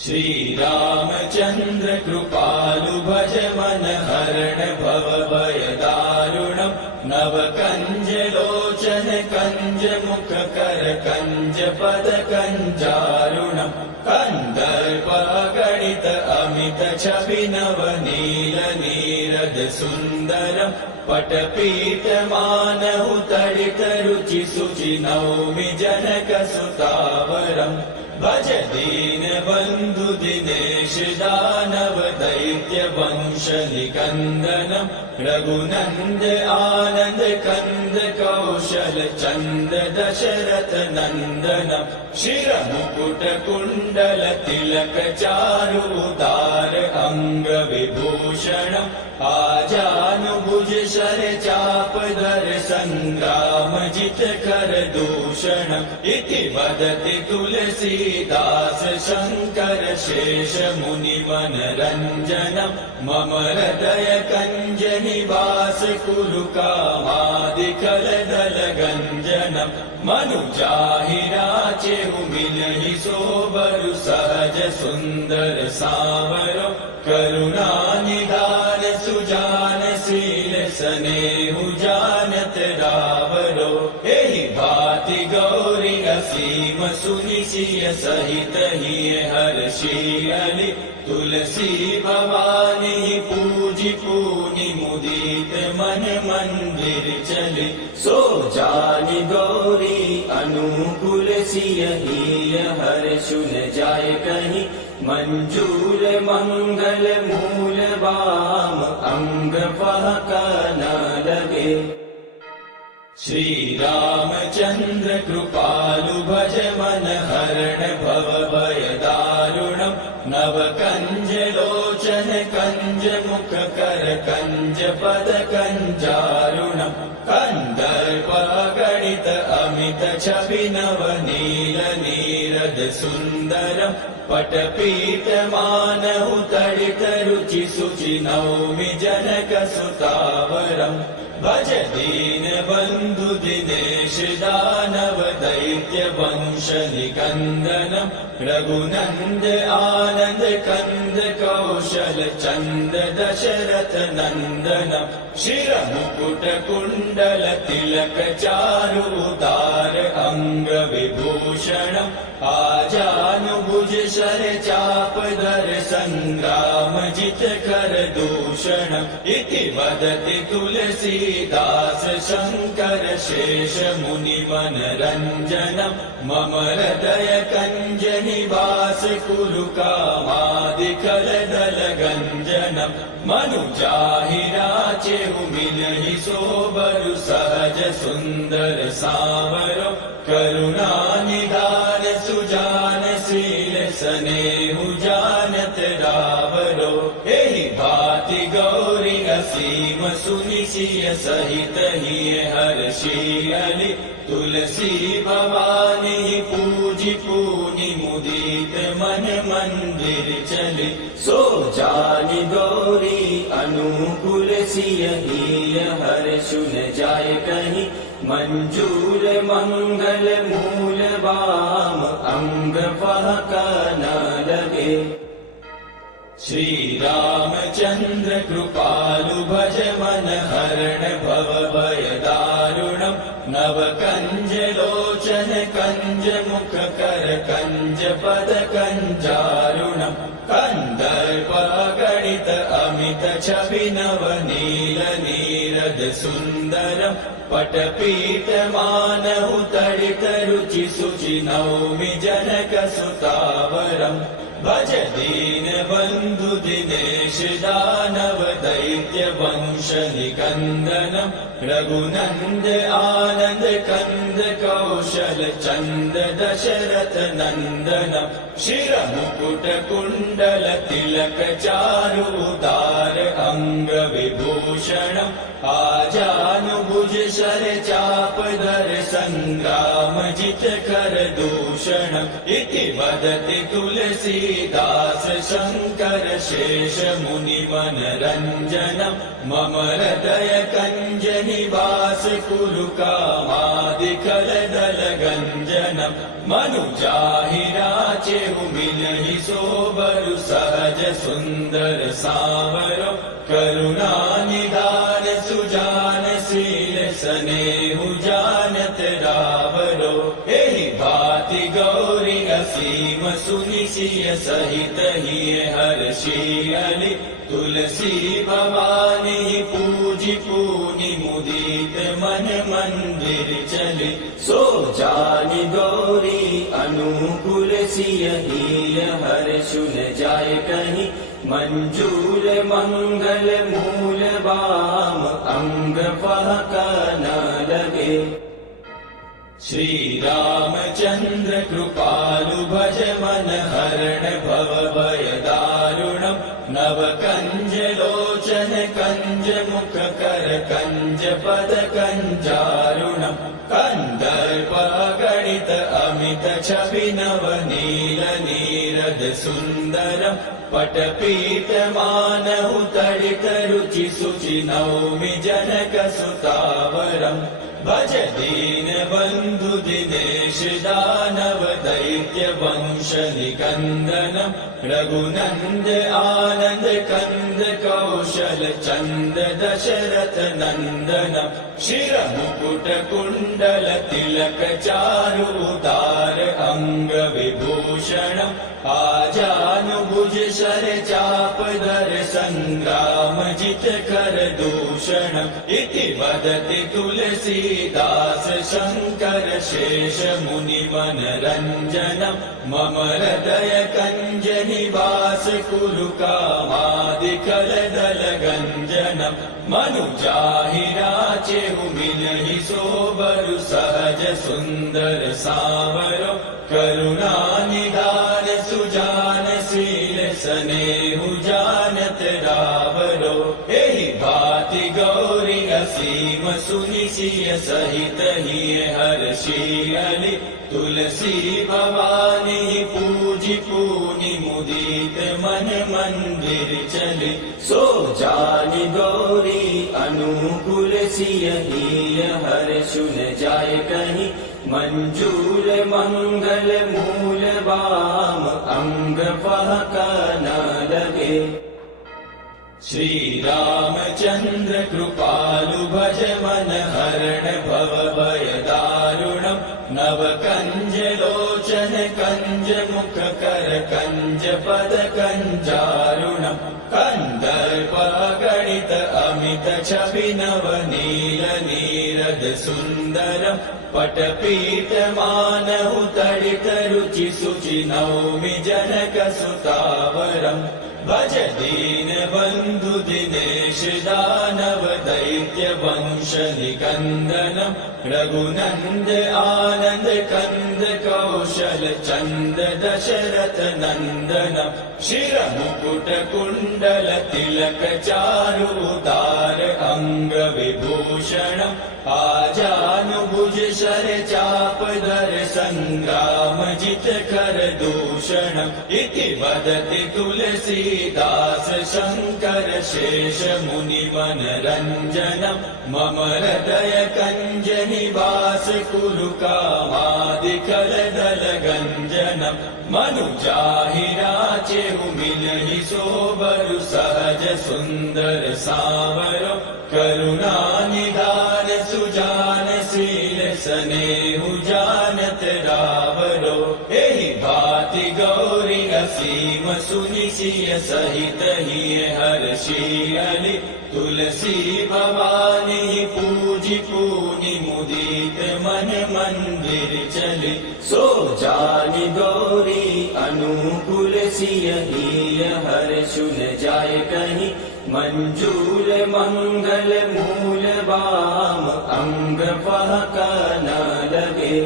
श्री रामचंद्र कृपालु भज मन हरण भव भय दारुणम् नव कंज लोचन कंज मुख कर कंज पद कंजारुणम् कंदर्प गणित अमित छवि नव नील नीरद सुंदरम् पटपीठ मानहु तडित रुचि सुचि नौमि जनक सुतावरम् भज दीन बंधु दिनेश दानव दैत्य वंश निकंदनम् रघुनंद आनंद कंद कौशल चंद दशरथ नंदनम् शिर मुकुट कुंडल तिलक चारु उदार अंग विभूषणम् आजानुभुज शर चाप धर संग्राम जित कर कर दूषणम् इति वदति तुलसीदास शङ्कर शेष मुनिमनरञ्जनम् मम हृदय कञ्ज निवास कुरु कामादिकलदलगञ्जनम् मनुजाहिराचेहु मिलहि सोबरु सहज सुन्दर सावरो करुणा निदान सुजान शील स्नेहु जानत रावरो एहि भाति गौरी असीम सुनिसिय सहित हिय हर्षियलि तुलसी भवानी पूजि पूनि मुदित मन मंदिर चले सो जानि गौरी अनुकूल सिय हिय हर्षु न जाय कहीं मंजूर मंगल मूल वाम अंग फहका न लगे श्री रामचंद्र कृपालु भज मन हरण भव भय दारुणम् नव कंज लोचन कंज मुख कर कंज पद कंजारुणम् कंदर्प गणित अमित छवि नव नील नीरद सुंदरम् पटपीठ मानहु तडित रुचि सुचि नौमि जनक सुतावरम् भज दीन बंधु दिनेश दानव दैत्य वंश निकंदनम् रघुनंद आनंद कंद कौशल चंद दशरथ नंदनम् शिर मुकुट कुंडल तिलक चारु उदार अंग विभूषणम् आजानुभुज शर चाप धर संग्राम जित कर दूषणम् इति वदति तुलसीदास शङ्कर शेष मुनिमनरञ्जनम् मम हृदय कञ्ज निवास कुरु कामादिकलदलगञ्जनम् मनुजाहिराचेहु मिलहि सोबरु सहज सुन्दर सावरो करुणा निदान सुजान शील स्नेहु जानत रावरो एहि भाति गौरी असीम सुनिसिय सहित हिय हर्षियलि तुलसी भवानी पूजि पूनि मुदित मन मंदिर चले सो जानि गौरी अनुकूल सिय हिय हर्षु न जाय कहीं मंजूर मंगल मूल वाम अंग फहका न लगे श्री रामचंद्र कृपालु भज मन हरण भव भय दारुणम् नव कंज लोचन कंज मुख कर कंज पद कंजारुणम् कंदर्प गणित अमित छवि नव नील नीरद सुंदरम् पटपीठ मानहु तडित रुचि सुचि नौमि जनक सुतावरम् भज दीन बंधु दिनेश दानव दैत्य वंश निकंदनम् रघुनंद आनंद कंद कौशल चंद दशरथ नंदनम् शिर मुकुट कुंडल तिलक चारु उदार अंग विभूषणम् आजानुभुज शर चाप धर संग्राम जित कर दूषणम् इति वदति तुलसीदास शङ्कर शेष मुनिमनरञ्जनम् मम हृदय कञ्ज निवास कुरु कामादिकलदलगञ्जनम् मनुजाहिराचेहु मिलहि सोबरु सहज सुन्दर सावरो करुणा निदान सुजान शील स्नेहु जानत रावरो एहि भाति गौरी असीम सुनिसिय सहित हिय हर्षियलि तुलसी भवानी पूजि पूनि मुदित मन मंदिर चले सो जानि गौरी अनुकूल सिय हिय हर्षु न जाय कहीं मंजूर मंगल मूल वाम अंग फहका न लगे श्री रामचंद्र कृपालु भज मन हरण भव भय दारुण दारुणम् नव कञ्जलोचन कञ्ज मुख कर कञ्ज पद कञ्जारुणम् कन्दर्प गणित अमित छवि नव नील नीरद सुन्दरम् पटपीठ मानव तडित रुचि सुचि नौमि जनक सुतावरम् भज दीन बन्धु दिनेश दानव दैत्य वंश निकन्दनम् रघुनन्द आनन्द कन्द कौशल चन्द दशरथ नन्दनम् शिर मुकुट कुण्डल तिलक चारु उदार अंग विभूषणम् आजानुभुज शर चाप धर संग्राम जित कर दूषणम् इति वदति तुलसीदास शङ्कर शेष मुनि मनरञ्जनम् मम हृदय कञ्ज निवास कुरु कामादिकल दल गञ्जनम् मनुजाहि राचेहु मिलहि सोबरु सहज सुन्दर सावरो करुणा निधान सुजान शील स्नेहु जानत रावरो एहि भाति गौरी असीम सुनि सिय सहित हिय हर्षि अली तुलसी भवानी पूजि पूनि मुदित मन मंदिर चले सो जानि गौरी अनुकूल सिय हिय हर्षु न जाय कहीं मंजूर मंगल मूल वाम अंग फहका न लगे श्री रामचंद्र कृपालु भज मन हरण भव भय दारुणम् नव कंज लोचन कंज मुख कर कंज पद कंजारुणम् कन्दर्प गणित अमित छवि नव नील नीरद सुन्दरम् पटपीठ मानव तडित रुचि सुचि नौमि जनक सुतावरम् भज दीन बन्धु दिनेश दानव दैत्य वंश निकन्दनम् रघुनन्द आनन्द कन्द कौशल चन्द दशरथ नन्दनम् शिर मुकुट कुण्डल तिलक चारु उदार अंग विभूषणम् आजानुभुज शर चाप धर संग्राम जित कर दूषणम् इति वदति तुलसीदास शङ्कर शेष मुनि मनरञ्जनम् मम हृदय कञ्ज निवास कुरु कामादिकल दल गञ्जनम् मनुजाहि राचेहु मिलहि सोबरु सहज सुन्दर सावरो करुणा निधान सुजान शील स्नेहु जानत रावरो एहि भाति गौरी असीम सुनि सिय सहित हिय हर्षि अली तुलसी भवानी पूजि पूनि मुदित मन मंदिर चले सो जानि गौरी अनुकूल सिय हिय हर्षु न जाय कहीं मंजूर मंगल मूल वाम अंग फहका न लगे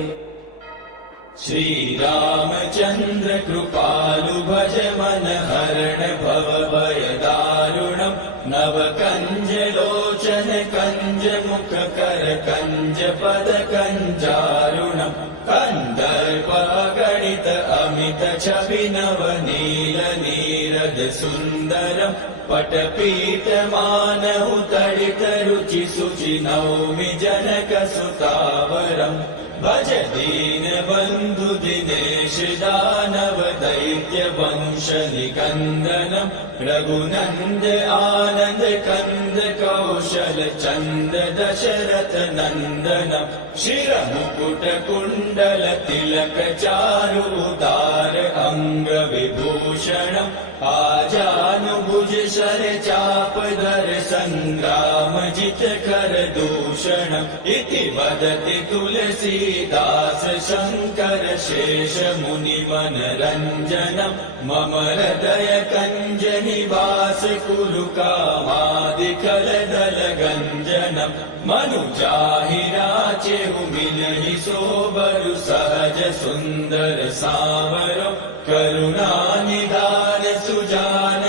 श्री रामचंद्र कृपालु भज मन हरण भव भय दारुणम् नव कंज लोचन कंज मुख कर कंज पद कंजारुणम् कन्दर्प गणित अमित छवि नव नील नीरद सुन्दरम् पटपीठ मानव तडित रुचि सुचि नौमि जनक सुतावरम् भज दीन बन्धु दिनेश दानव दैत्य वंश निकन्दनम् रघुनन्द आनन्द कन्द कौशल चन्द दशरथ नन्दनम् शिर मुकुट कुण्डल तिलक चारु उदार अंग विभूषणम् आजानुभुज शर चाप धर संग्राम जित कर दूषणम् इति वदति तुलसीदास शङ्कर शेष मुनि मनरञ्जनम् मम हृदय कञ्ज निवास कुरु कामादिकल दल गञ्जनम् मनुजाहि राचेहु मिलहि सोबरु सहज सुन्दर सावरो करुणा निधान सुजान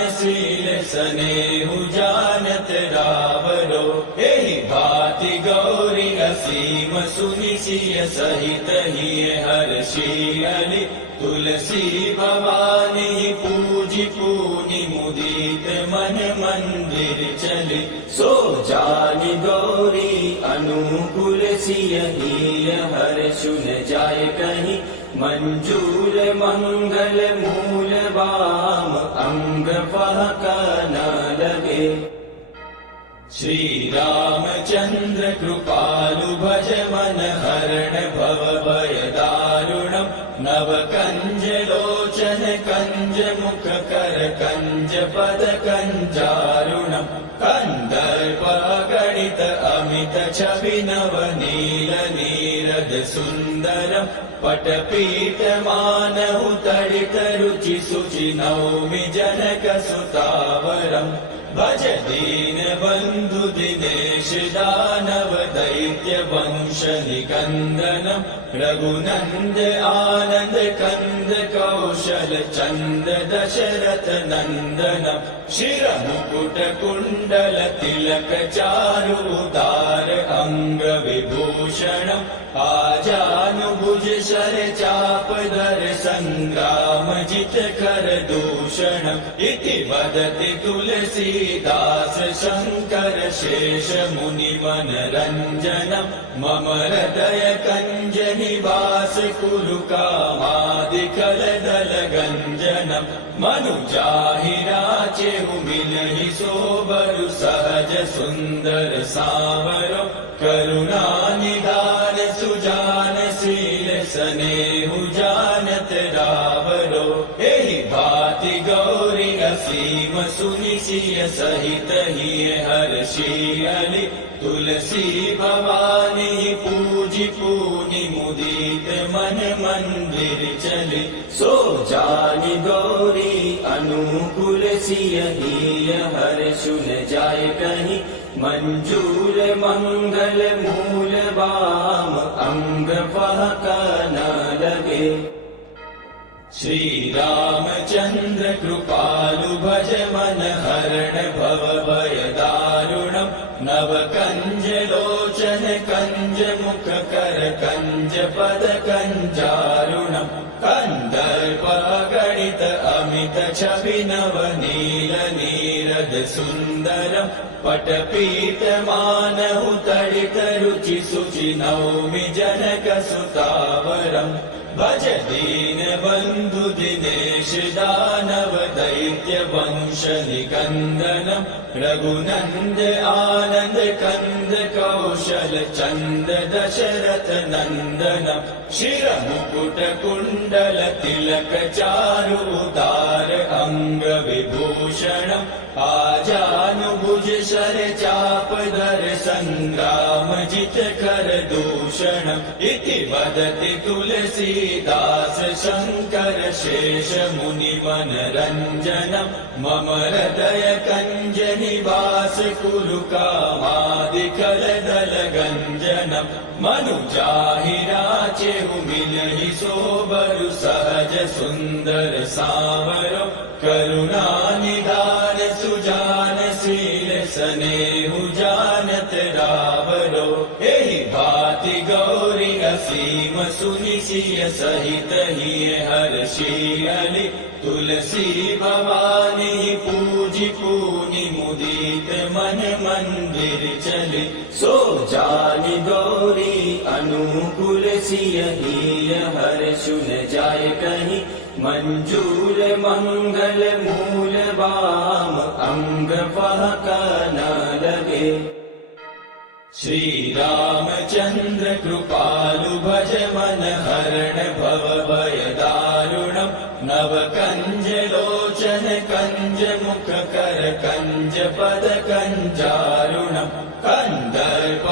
सनेहु जानत रावरो एहि भांति गौरी असीम सुनि सिय सहित हिय हर्षियलि तुलसी भवानी पूजि पूनि मुदित मन मंदिर चले सो जानि गौरी अनुकूल सिय हिय हर्षुन जाय कहीं मंजूर मंगल मूल वाम अंग पहका न लगे। श्री रामचंद्र कृपालु भज मन हरण भव भय दारुणम नव कंज लोचन कंज मुख कर कंज पद कंजारुणम कंदर्प गणित अमित छवि नव नील नीरद सुंदरम पटपीठ मानहु तडित रुचि सुचि नौमि जनक सुतावरम भज दीन बंधु दिनेश दानव दैत्य वंश निकंदनम रघुनंद आनंद कंद कौशल चंद दशरथ नंदनम शिर मुकुट कुंडल तिलक चारु उदार अंग विभूषणम आजानुभुज शर चाप धर संग्राम जित कर दूषणम इति वदति तुलसीदास शंकर शेष मुनि मनरंजनम मम हृदय कंज निवास कुरु कामादिकल दल गंजनम मनु जाहि राचेहु मिलहि सोबरु सहज सुंदर सावरो करुणा निधान सुजान शील सनेहु जानत रावरो एहि भांति गौरी असीम सुनि सिय सहित हिय हर्षियलि तुलसी भवानी पूजि पूनि मुदित मन मंदिर चले सो जानि गौरी अनुकूल सिय हिय हर्षुन जाय कहीं मंजूर मंगल मूल वाम अंग पहका न लगे। श्री रामचंद्र कृपालु भज मन हरण भव भय दारुणम नव कंज लोचन कंज मुख कर कंज पद कंजारुणम कंदर्प गणित अमित छवि नव नील नीरद सुंदरम पटपीठ मानहु तडित रुचि सुचि नौमि जनक सुतावरम भज दीन बंधु दिनेश दानव दैत्य वंश निकंदनम रघुनंद आनंद कंद कौशल चंद दशरथ नंदनम शिर मुकुट कुंडल तिलक चारु उदार अंग विभूषणम आजानुभुज शर चाप धर संग्राम जित कर दूषणम इति वदति तुलसीदास शंकर शेष मुनि मनरंजनम मम हृदय कंज निवास कुरु कामादिकल दल गंजनम मनु जाहि राचेहु मिलहि सोबरु सहज सुंदर सावरो करुणा निधान सुजान शील सनेहु जानत रावरो एहि भांति गौरी असीम सुनि सिय सहित हिय हर्षियलि तुलसी भवानी पूजि पूनि मुदित मन मंदिर चले सो जानि गौरी अनुकूल सिय हिय हर्षुन जाय कहीं मंजूर मंगल मूल वाम अंग पहका न लगे। श्री रामचंद्र कृपालु भज मन हरण भव भय दारुणम नव कंज लोचन कंज मुख कर कंज पद कंजारुणम कंदर्प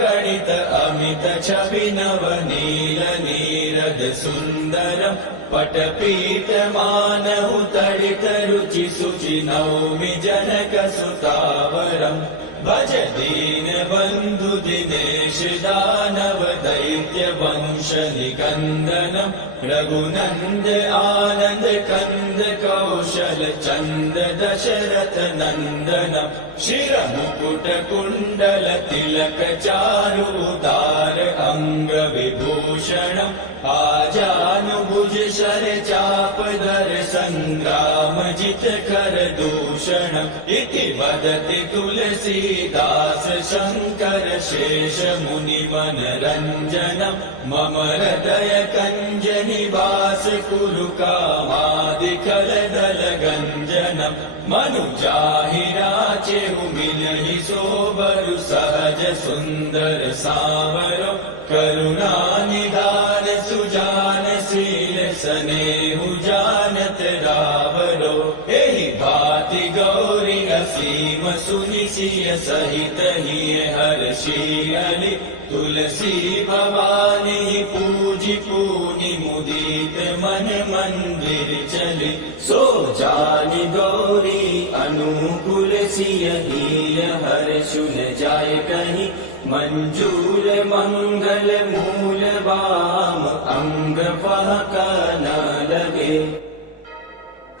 गणित अमित छवि नव नील नीरद सुंदरम पटपीठ मानहु तडित रुचि सुचि नौमि जनक सुतावरम भज दीन बंधु दिनेश दानव दैत्य वंश निकंदनम रघुनंद आनंद कंद कौशल चंद दशरथ नंदनम शिर मुकुट कुंडल तिलक चारु उदार अंग विभूषणम आजानुभुज शर चाप धर संग्राम जित कर दूषणम इति वदति तुलसीदास शंकर शेष मुनि मनरंजनम मम हृदय कंज निवास कुरु कामादिकल दल गंजनम मनुजाहि राचेहु मिलहि सोबरु सहज सुंदर सावरो करुणा निधान सुजान शील सनेहु जानत रावरो एहि भांति गौरी असीम सुनि सिय सहित हिय हर्षि अली तुलसी भवानी पूजि पूनि मुदित मन मंदिर चले सो जानि गौरी अनुकूल सिय हिय हर्षु न जाय कहीं मंजूर मंगल मूल वाम अंग फहका न लगे।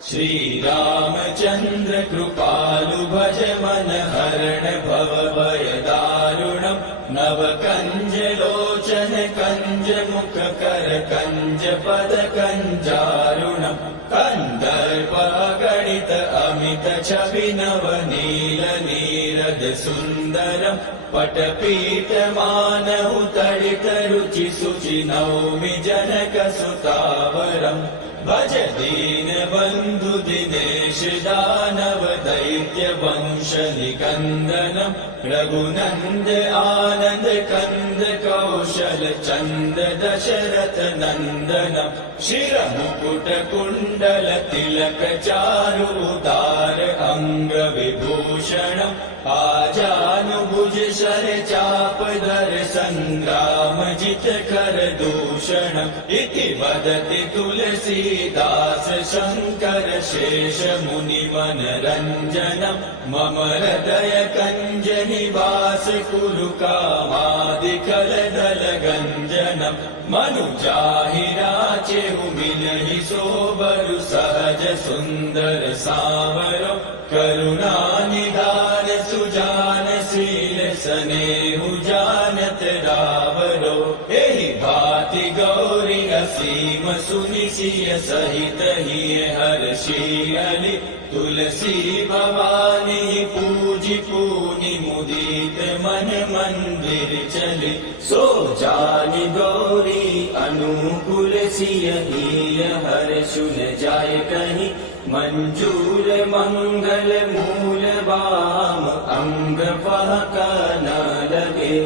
श्री रामचंद्र कृपालु भज मन हरण भव भय दारुणम नव कंज लोचन कंज मुख कर कंज पद कंजारुणम कंदर्प गणित अमित छवि नव नील नीरद सुंदरम पटपीठ मानहु तड़ित रुचि सुचि नौमि जनक सुतावरम भज दीन बंधु दिनेश दानव दैत्य वंश निकंदनम रघुनंद आनंद कंद कौशल चंद दशरथ नंदनम शिर मुकुट कुंडल तिलक चारु उदार अंग विभूषणम आजानुभुज शर चाप धर संग्राम जित कर दूषणम इति वदति तुलसीदास शंकर शेष मुनि मनरंजनम मम हृदय कंज निवास कुरु कामादिकल दल गंजनम मनुजाहि राचेहु मिलहि सोबरु सहज सुंदर सावरो करुणा निधान सुजान शील सनेहु जानत रावरो एहि भांति गौरी असीम सुनि सिय सहित हिय हर्षि अली तुलसी भवानी पूजि पूनि मुदित मन मंदिर चले सो जानि गौरी अनुकूल सिय हिय हर्षु न जाय कहीं मंजूर मंगल मूल वाम अंग फहका न लगे।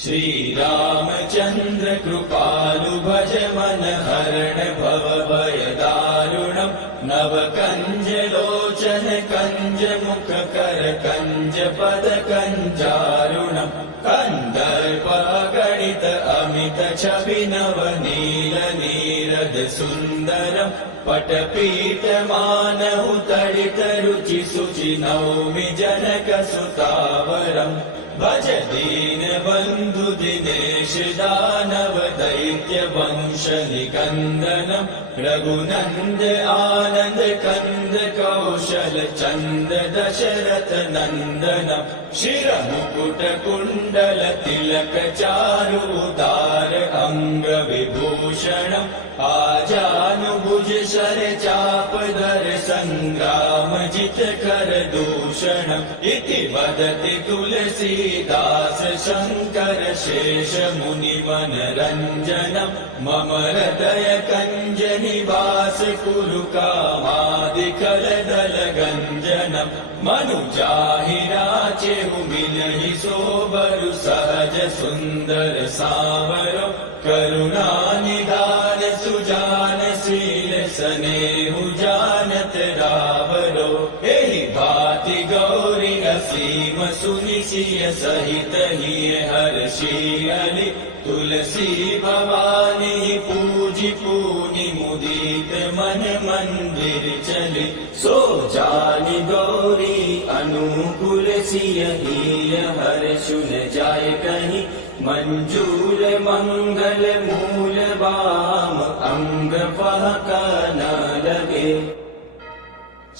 श्री रामचंद्र कृपालु भज मन हरण भव भय दारुणम नव कंज लोचन कंज मुख कर कंज पद कंजारुणम कंदर्प गणित अमित छवि नव नील नीरद सुंदरम पटपीठ मानहु तड़ित रुचि सुचि नौमि जनक सुतावरम भज दीन बंधु दिनेश दानव दैत्य वंश निकंदनम रघुनंद आनंद कंद कौशल चंद दशरथ नंदनम शिर मुकुट कुंडल तिलक चारु उदार अंग विभूषणम आजानुभुज शर चाप धर संग्राम जित कर दूषणम इति वदति तुलसीदास शंकर शेष मुनि मनरंजनम मम हृदय कंज निवास कुरु कामादिकल दल गंजनम मनुजाहि राचेहु मिलहि सोबरु सहज सुंदर सावरो करुणा निधान सुजान शील सनेहु जानत रावरो एहि भांति गौरी असीम सुनि सिय सहित हिय हर्षि अली तुलसी भवानी पूजी पूनि मुदित मन मंदिर चले सो जानि गौरी अनुकूल सिय हिय हर्षुन जाय कहीं मंजूर मंगल मूल वाम अंग फहका न लगे।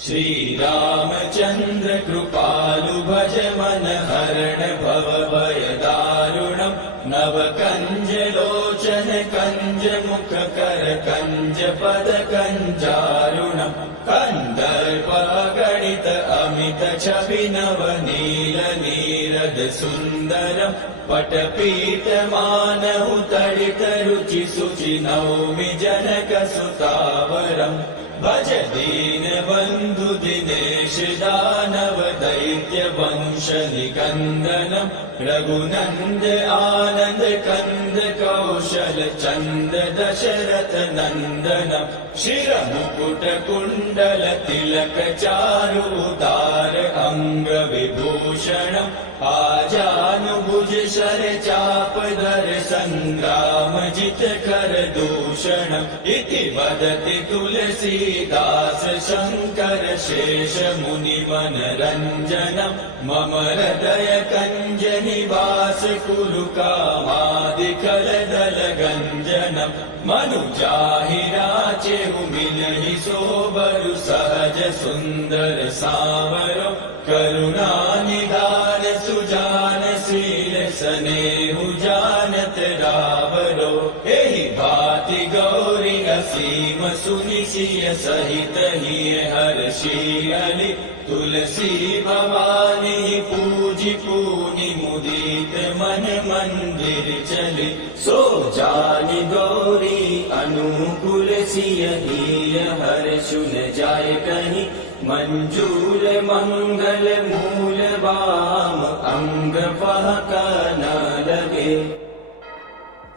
श्री रामचंद्र कृपालु भज मन हरण भव भय दारुणम् नव कंज लोचन कंज मुख कर कंज पद कंजारुणम् कंदर्प गणित अमित छवि नव नील नीरद सुंदरम् पटपीठ मानहु तडित रुचि सुचि नौमि जनक सुतावरम् भज दीन बंधु दिनेश दानव दैत्य वंश निकंदनम रघुनंद आनंद कंद कौशल चंद दशरथ नंदनम शिर मुकुट कुंडल तिलक चारु उदार अंग विभूषणम आजानुभुज शर चाप धर संग्राम जित कर दूषणम इति वदति तुलसीदास शंकर शेष मुनि मनरंजनम मम हृदय कंज निवास कुरु कामादिकल दल गंजनम मनुजाहि राचेहु मिलहि सोबरु सहज सुंदर सावरो करुणा निधान सुजान शील सनेहु जानत रावरो एहि भाति गौरी असीम सुनि सिय सहित हिय हर्षि अली तुलसी भवानी पूजी पूनि मुदित मन मंदिर चले सो जानि गौरी अनुकूल सिय हिय हर्षुन जाय कहीं मंजूर मंगल मूल वाम अंग फहका न लगे।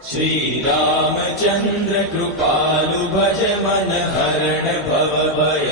श्री रामचंद्र कृपालु भज मन हरण भव भय